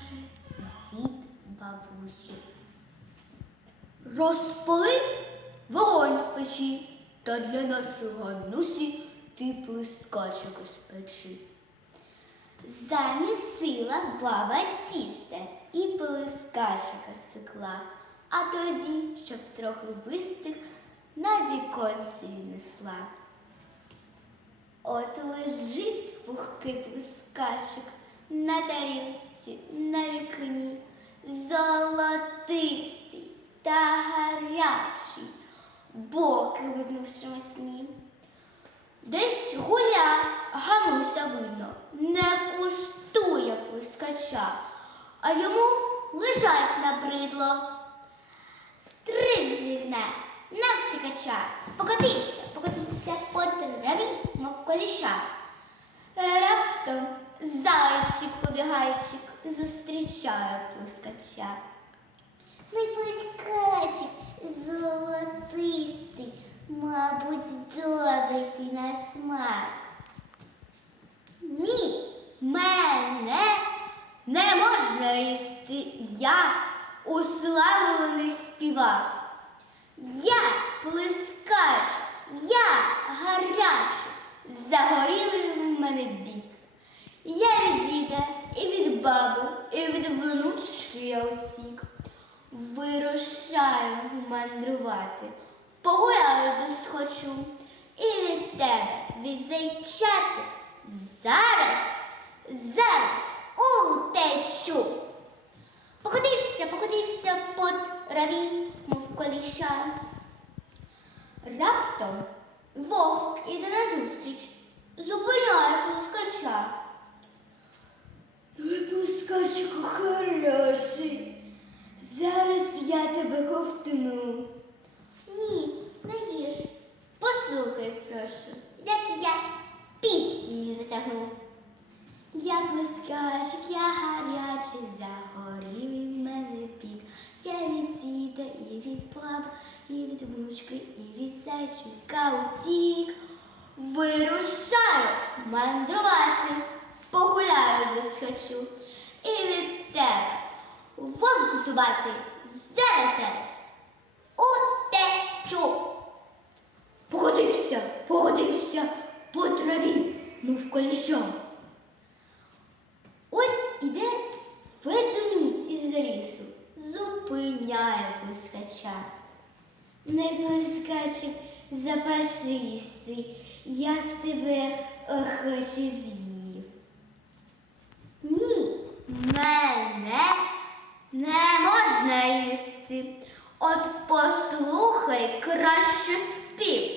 каже дід бабусі. Розпали вогонь в печі, та для нашої Ганусі ти плескачок спечи. Замісила баба тісте і плескачика спекла, а тоді, щоб трохи вистих, на віконці віднесла. От лежить пухкий плескачик на тарілці, на вікні, золотистий та гарячий, боки виднувши сні. Десь гуля, Гануся видно, не куштує плескача, а йому лежать набридло. Стриб з вікна, на втікача, покотився, покотився по траві, мов коліша. Раптом зайчик побігайчик зустрічає плескача. Мій плескачик золотистий, мабуть, добрий ти на смак. Ні, мене не можна їсти. Я уславлений співак. Я плескач, я гарячий, загорілий в мене бік. Я від діда і від баби, і від внучки я утік. Вирушаю мандрувати, погуляю десь хочу. І від тебе відзайчати зараз, зараз утечу. Походився, походився по траві, мов коліша. Раптом вовк іде назустріч, зупиняє плескача. Ну і хороший. Зараз я тебе ковтну. Ні, не їж. Послухай, прошу, як я пісню затягну. Я плескачик, я гарячий, загорілий в мене пік. Я від діда і від баб, і від внучки, і від зайчика утік. Вирушаю мандрувати, погуляю десь хочу. І від тебе вовк зубати зараз зараз утечу. Погодився, погодився по траві, мов коліша. Ось іде ведмідь із лісу, зупиняє плескача. Не плескачик запашистий, як тебе охоче з'їв. Мене не можна їсти. От послухай краще спів.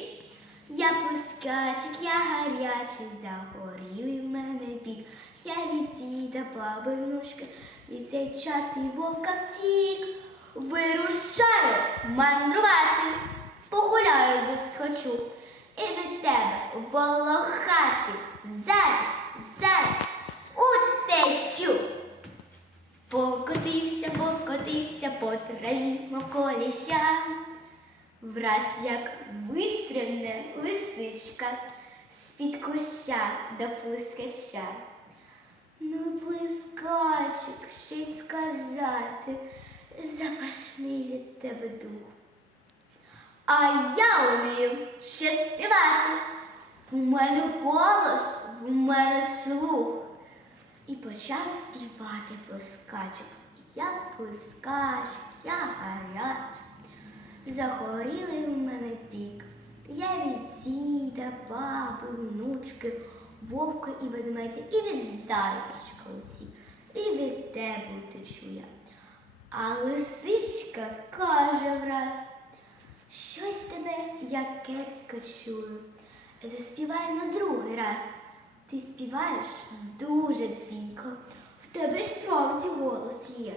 Я плескачик, я гарячий, загорілий в мене бік. Я від діда, баби, внучки, від зайчат і вовка втік. Вирушаю мандрувати, погуляю десь хочу. І від тебе волохати зараз, зараз утечу. Покотився, покотився по коліща. Враз як вистрибне лисичка з-під куща до плескача. Ну, плескачик, що й сказати, запашний від тебе дух. А я вмію ще співати. В мене голос, в мене слух. І почав співати плескачик. Я плескачик, я гарячий. Загорілий в мене пік. Я від діда, баби, внучки, вовка і ведмедя, і від зайчика оці, і від тебе утечу я. А лисичка каже враз, щось тебе я кепсько чую. Заспівай на другий раз. Ти співаєш дуже дзвінко, тебе справді голос є.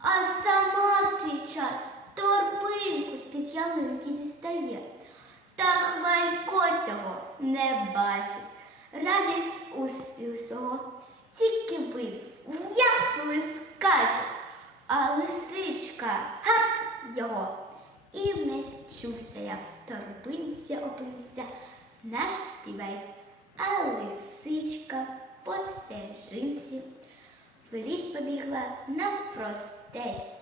А сама в цей час торбинку з-під ялинки дістає. Та хвалько цього не бачить, з успіху свого. Тільки вивів, я плескачу, а лисичка гап його. І вмесь чувся, як в торбинці опинився наш співець, а лисичка по стежинці в ліс побігла навпростець.